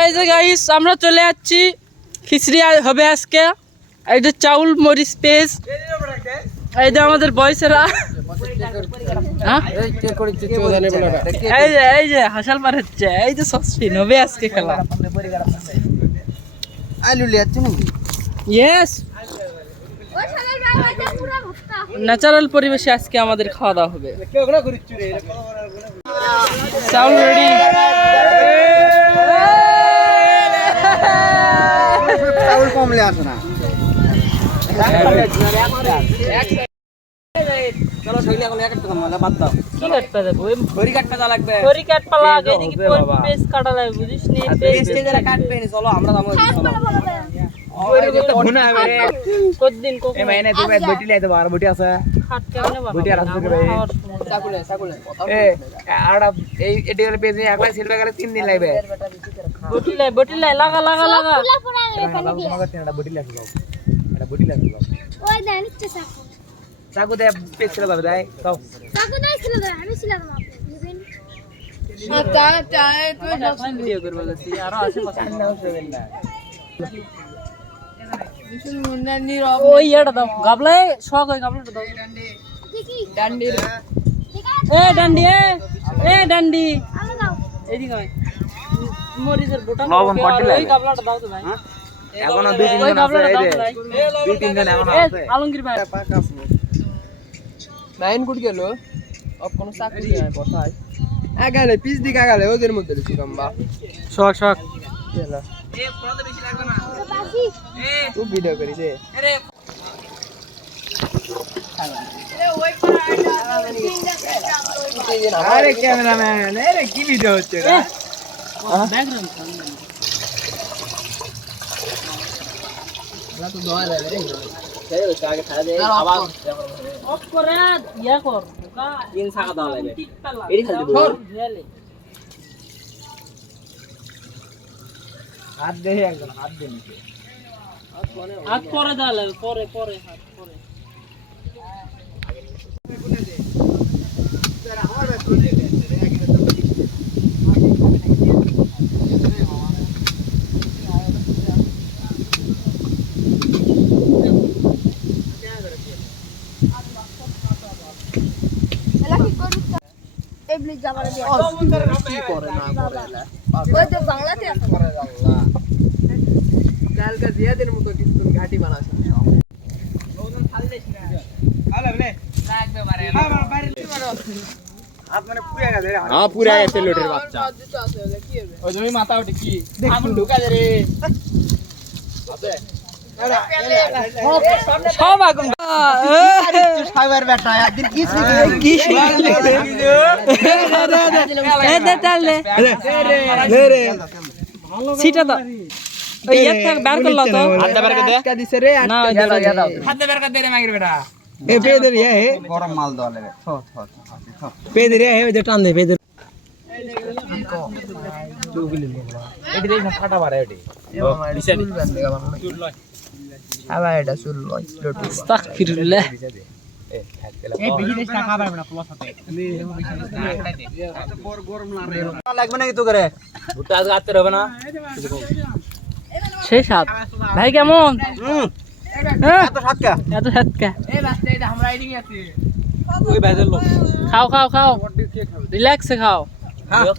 এই যে গাইস আমরা চলে যাচ্ছি খিচড়ি হবে আজকে। এই যে চাউল মরিচ পেঁয়াজ। এই যে আমাদের বয়সেরা। হ্যাঁ? এই যে এই যে হাসাল পার হচ্ছে। এই যে সসপিন হবে আজকে খেলা। আলু লিয়াচ্ছি নাকি ইয়েস ন্যাচারাল পরিবেশে আজকে আমাদের খাওয়া দাওয়া হবে। চাউল রেডি চাউল কমলে আসে না। চলো শৈলী এখন এক একটা কামালে বাদ দাও। কি কাটতে দেবো? ঘড়ি কাটতে যা লাগবে। খড়ি কাটপা লাগে এদিকে হবে কাটা লাগে বুঝিস নি? পেস্টে যারা কাটবে নি চলো আমরা যাব খাস চলো। বলে বলে। দেয় কতদিন কখন? মাইনে তুমি বটি লাইতে পার বটি আছে। খাট কেমনে বানাবো? বুঝি আর আসতে ভাই। চাকুলে চাকুলে। এ আড়া এই হলে পেজে গেলে তিন দিন লাগবে। বটি লাই বটি লাই লাগা লাগা লাগা। বটি লাগবে বাবু এটা বটি লাগবে বাবু ওই দেন ইচ্ছে চাকু চাকু দিয়ে পেজ ছেড়ে যাবে তাই তাও চাকু নাই ছিল না আমি ছিলাম আপনি বুঝেন এখন ভিডিও করব যাচ্ছি আরও আশেপাশে ওই এটা দাও গাবলায় শখ হয় গাবলাটা দাও ঠিকই ডান্ডির এ ডান্ডি এ এ ডান্ডি আলো দাও এইদিকে মরিচের বোটা লবণ ওই লাগে? গাবলাটা দাও তো ভাই এখনও দুই তিন জন আছে এই যে দুই তিন জন এখনও আছে। আলমগীর ভাই। নাইন কুট গেল। কোনো চাকরি নাই বসাই। আগালে পিস দিকে আগালে ওদের মধ্যে দিছি কাম্বা শখ শখ বাসি তুই ভিডিও করি দে আরে ক্যামেরাম্যান আরে কি ভিডিও হচ্ছে ব্যাকগ্রাউন্ড অফ করে ইয়া কর বোকা তিন শাখা দাও লাগে টিকপালা এরই খালি দেবো। ধর, ঝেলে। হাত দেখে একজন হাত দিয়ে নিচে হাত পরে দেওয়া পরে পরে হাত পরে এলা এবলি যাবার দিয়া কি করে না করে ওই যে বাংলাতে আছে। কালকা জিয়াদের মতো কিন্তু ঘাটি বানাছে পুড়ে গেছে হ্যাঁ পুরা গেছে লোটের বাচ্চা। ওই তুমি মাথা উঠে কি? ঢুকা দে রে। সব আগুন। সাইবার বেটা একদিন কি কি এ দে চাল দে সিটা থাক বার করলা তো। হাতটা বের করে দে আটকা দিছে রে না দাও দিছে দাও হাত বের করে দে রে মাগির বেটা এ। পেদের হে গরম মাল দেওয়া লাগে। পেদের হে ওই যে টান দে পেদের সেই সাত ভাই কেমন হ্যাঁ এত সাতকা এত সাত কা ওই বাইরের লোক খাও খাও খাও রিল্যাক্সে খাও Ha?